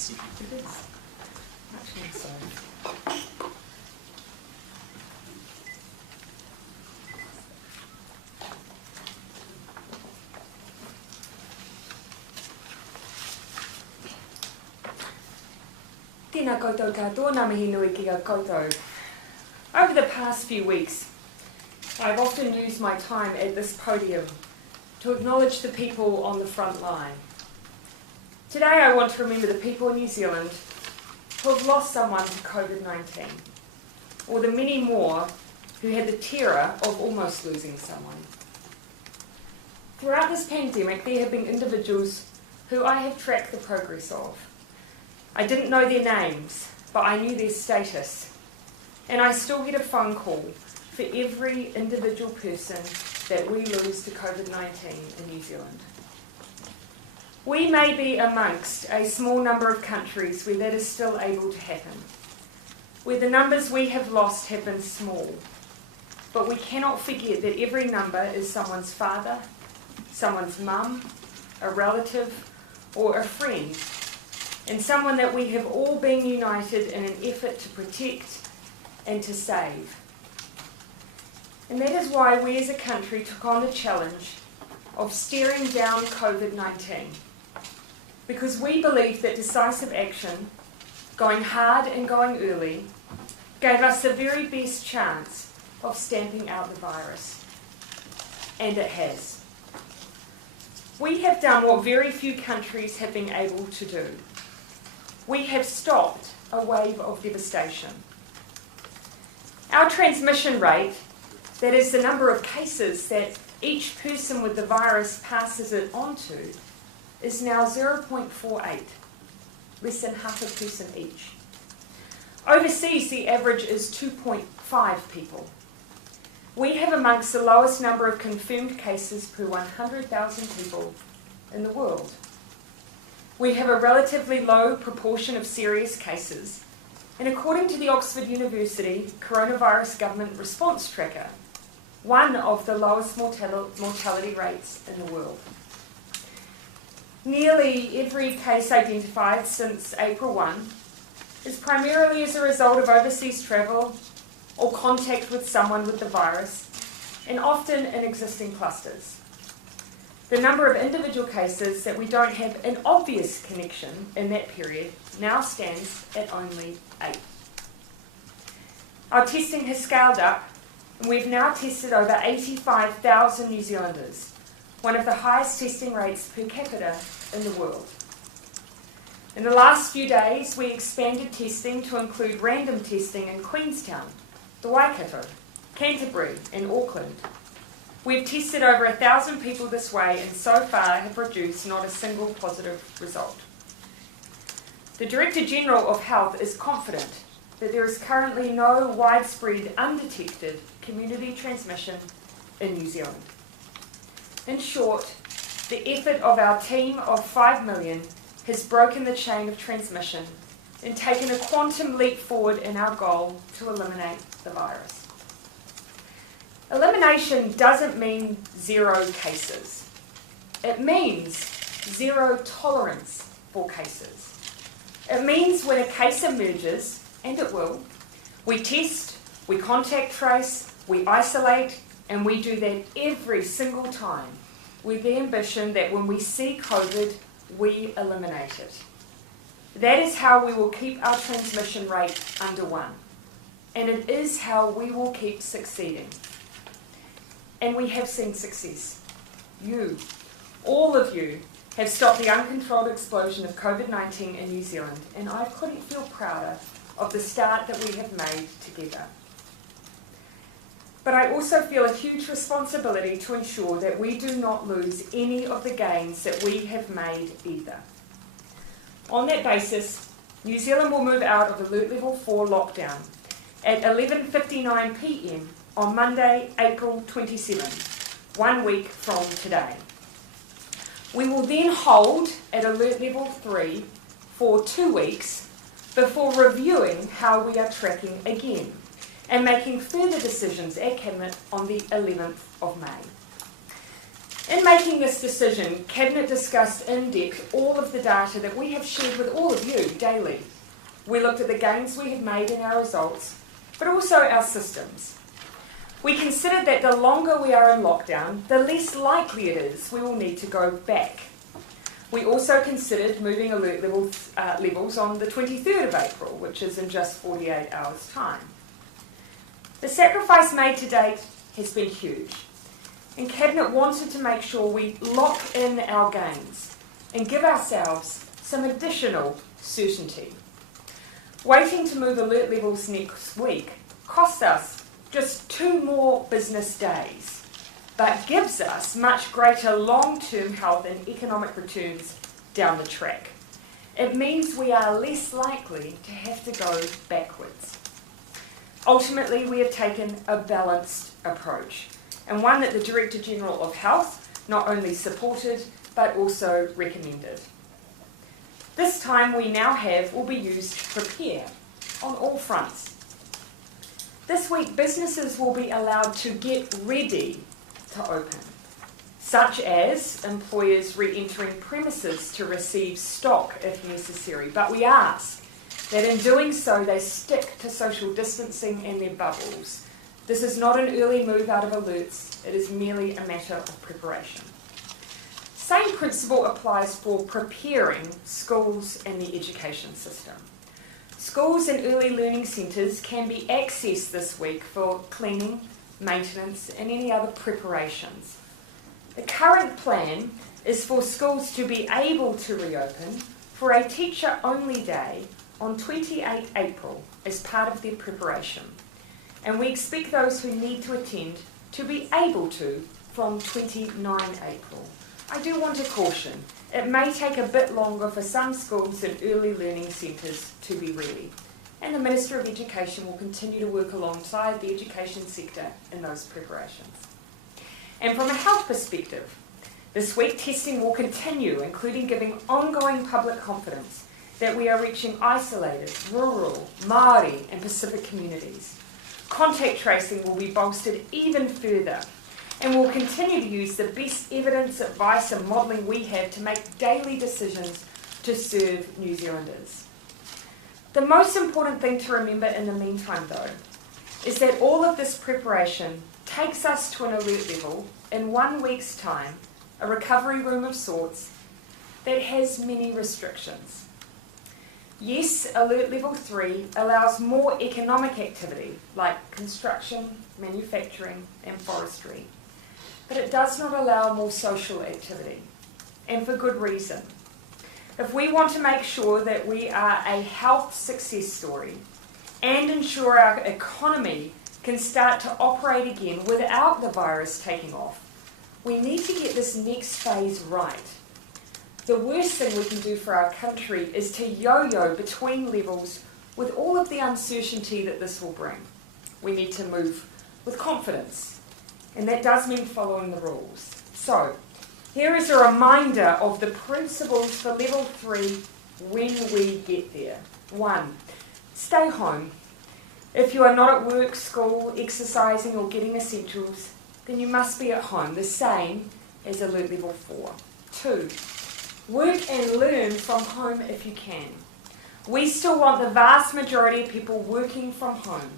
messy. It is. Much more so. Tēnā koutou katoa, ngā mihi nui ki a koutou. Over the past few weeks, I've often used my time at this podium to acknowledge the people on the front line. Today I want to remember the people in New Zealand who have lost someone to COVID-19, or the many more who had the terror of almost losing someone. Throughout this pandemic, there have been individuals who I have tracked the progress of. I didn't know their names, but I knew their status, and I still get a phone call for every individual person that we lose to COVID-19 in New Zealand. We may be amongst a small number of countries where that is still able to happen, where the numbers we have lost have been small, but we cannot forget that every number is someone's father, someone's mum, a relative, or a friend, and someone that we have all been united in an effort to protect and to save. And that is why we as a country took on the challenge of staring down COVID-19, because we believe that decisive action, going hard and going early, gave us the very best chance of stamping out the virus. And it has. We have done what very few countries have been able to do. We have stopped a wave of devastation. Our transmission rate, that is the number of cases that each person with the virus passes it on to, is now 0.48, less than half a person each. Overseas, the average is 2.5 people. We have amongst the lowest number of confirmed cases per 100,000 people in the world. We have a relatively low proportion of serious cases, and according to the Oxford University Coronavirus Government Response Tracker, one of the lowest mortality rates in the world. Nearly every case identified since April 1 is primarily as a result of overseas travel or contact with someone with the virus, and often in existing clusters. The number of individual cases that we don't have an obvious connection in that period now stands at only 8. Our testing has scaled up, and we've now tested over 85,000 New Zealanders, one of the highest testing rates per capita in the world. In the last few days, we expanded testing to include random testing in Queenstown, the Waikato, Canterbury, and Auckland. We've tested over 1,000 people this way and so far have produced not a single positive result. The Director General of Health is confident that there is currently no widespread undetected community transmission in New Zealand. In short, the effort of our team of 5 million has broken the chain of transmission and taken a quantum leap forward in our goal to eliminate the virus. Elimination doesn't mean 0 cases. It means 0 tolerance for cases. It means when a case emerges, and it will, we test, we contact trace, we isolate, and we do that every single time with the ambition that when we see COVID, we eliminate it. That is how we will keep our transmission rate under 1. And it is how we will keep succeeding. And we have seen success. You, all of you, have stopped the uncontrolled explosion of COVID-19 in New Zealand, and I couldn't feel prouder of the start that we have made together. But I also feel a huge responsibility to ensure that we do not lose any of the gains that we have made either. On that basis, New Zealand will move out of Alert Level 4 lockdown at 11:59 p.m. on Monday, April 27, 1 week from today. We will then hold at Alert Level 3 for 2 weeks before reviewing how we are tracking again and making further decisions at Cabinet on the 11th of May. In making this decision, Cabinet discussed in depth all of the data that we have shared with all of you daily. We looked at the gains we have made in our results, but also our systems. We considered that the longer we are in lockdown, the less likely it is we will need to go back. We also considered moving alert levels on the 23rd of April, which is in just 48 hours' time. The sacrifice made to date has been huge, and Cabinet wanted to make sure we lock in our gains and give ourselves some additional certainty. Waiting to move alert levels next week costs us just 2 more business days, but gives us much greater long-term health and economic returns down the track. It means we are less likely to have to go backwards. Ultimately, we have taken a balanced approach, and one that the Director General of Health not only supported, but also recommended. This time we now have will be used to prepare on all fronts. This week, businesses will be allowed to get ready to open, such as employers re-entering premises to receive stock if necessary, but we ask that in doing so they stick to social distancing and their bubbles. This is not an early move out of alerts, it is merely a matter of preparation. Same principle applies for preparing schools and the education system. Schools and early learning centres can be accessed this week for cleaning, maintenance and any other preparations. The current plan is for schools to be able to reopen for a teacher-only day on 28 April as part of their preparation, and we expect those who need to attend to be able to from 29 April. I do want to caution, it may take a bit longer for some schools and early learning centres to be ready, and the Minister of Education will continue to work alongside the education sector in those preparations. And from a health perspective, this week testing will continue, including giving ongoing public confidence that we are reaching isolated, rural, Māori and Pacific communities. Contact tracing will be bolstered even further, and we'll continue to use the best evidence, advice and modelling we have to make daily decisions to serve New Zealanders. The most important thing to remember in the meantime, though, is that all of this preparation takes us to an alert level in 1 week's time, a recovery room of sorts, that has many restrictions. Yes, alert level 3 allows more economic activity like construction, manufacturing and forestry, but it does not allow more social activity, and for good reason. If we want to make sure that we are a health success story and ensure our economy can start to operate again without the virus taking off, we need to get this next phase right. The worst thing we can do for our country is to yo-yo between levels with all of the uncertainty that this will bring. We need to move with confidence, and that does mean following the rules. So, here is a reminder of the principles for level 3 when we get there. 1. Stay home. If you are not at work, school, exercising or getting essentials, then you must be at home, the same as alert level 4. 2. Work and learn from home if you can. We still want the vast majority of people working from home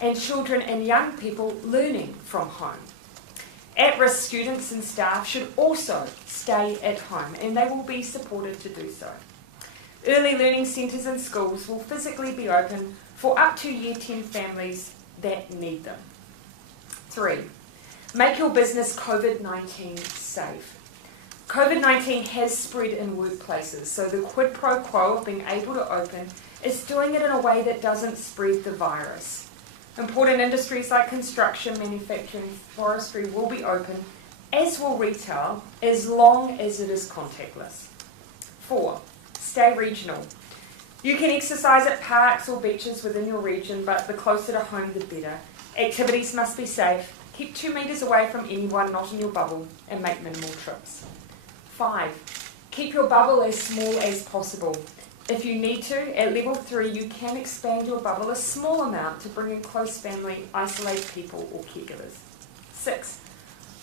and children and young people learning from home. At-risk students and staff should also stay at home, and they will be supported to do so. Early learning centres and schools will physically be open for up to Year 10 families that need them. 3. Make your business COVID-19 safe. COVID-19 has spread in workplaces, so the quid pro quo of being able to open is doing it in a way that doesn't spread the virus. Important industries like construction, manufacturing, forestry will be open, as will retail, as long as it is contactless. 4. Stay regional. You can exercise at parks or beaches within your region, but the closer to home the better. Activities must be safe. Keep 2 metres away from anyone not in your bubble and make minimal trips. 5. Keep your bubble as small as possible. If you need to, at level 3 you can expand your bubble a small amount to bring in close family, isolated people or caregivers. 6.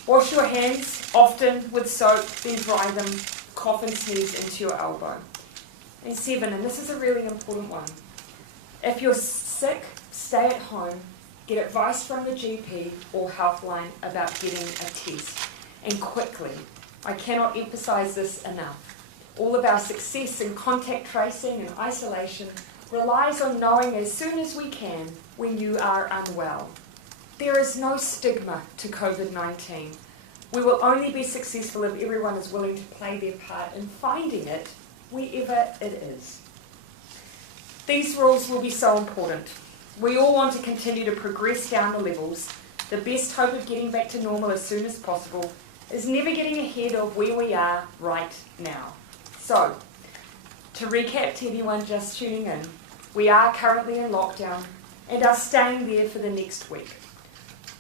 Wash your hands often with soap, then dry them, cough and sneeze into your elbow. And 7, and this is a really important one, if you're sick, stay at home, get advice from the GP or Healthline about getting a test, and quickly. I cannot emphasise this enough. All of our success in contact tracing and isolation relies on knowing as soon as we can when you are unwell. There is no stigma to COVID-19. We will only be successful if everyone is willing to play their part in finding it wherever it is. These rules will be so important. We all want to continue to progress down the levels. The best hope of getting back to normal as soon as possible is never getting ahead of where we are right now. So, to recap to anyone just tuning in, we are currently in lockdown and are staying there for the next week.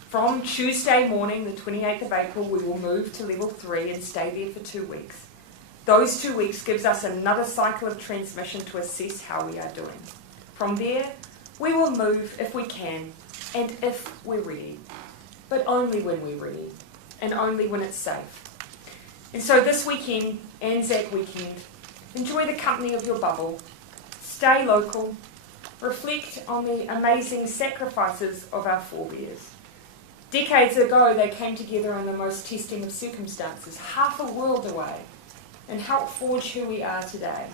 From Tuesday morning, the 28th of April, we will move to level 3 and stay there for 2 weeks. Those 2 weeks gives us another cycle of transmission to assess how we are doing. From there, we will move if we can and if we're ready, but only when we're ready and only when it's safe. And so this weekend, Anzac weekend, enjoy the company of your bubble, stay local, reflect on the amazing sacrifices of our forebears. Decades ago, they came together in the most testing of circumstances, half a world away, and helped forge who we are today.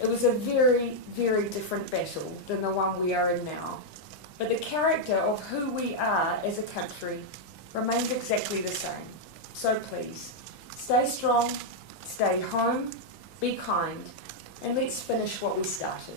It was a very, very different battle than the one we are in now. But the character of who we are as a country remains exactly the same. So please, stay strong, stay home, be kind, and let's finish what we started.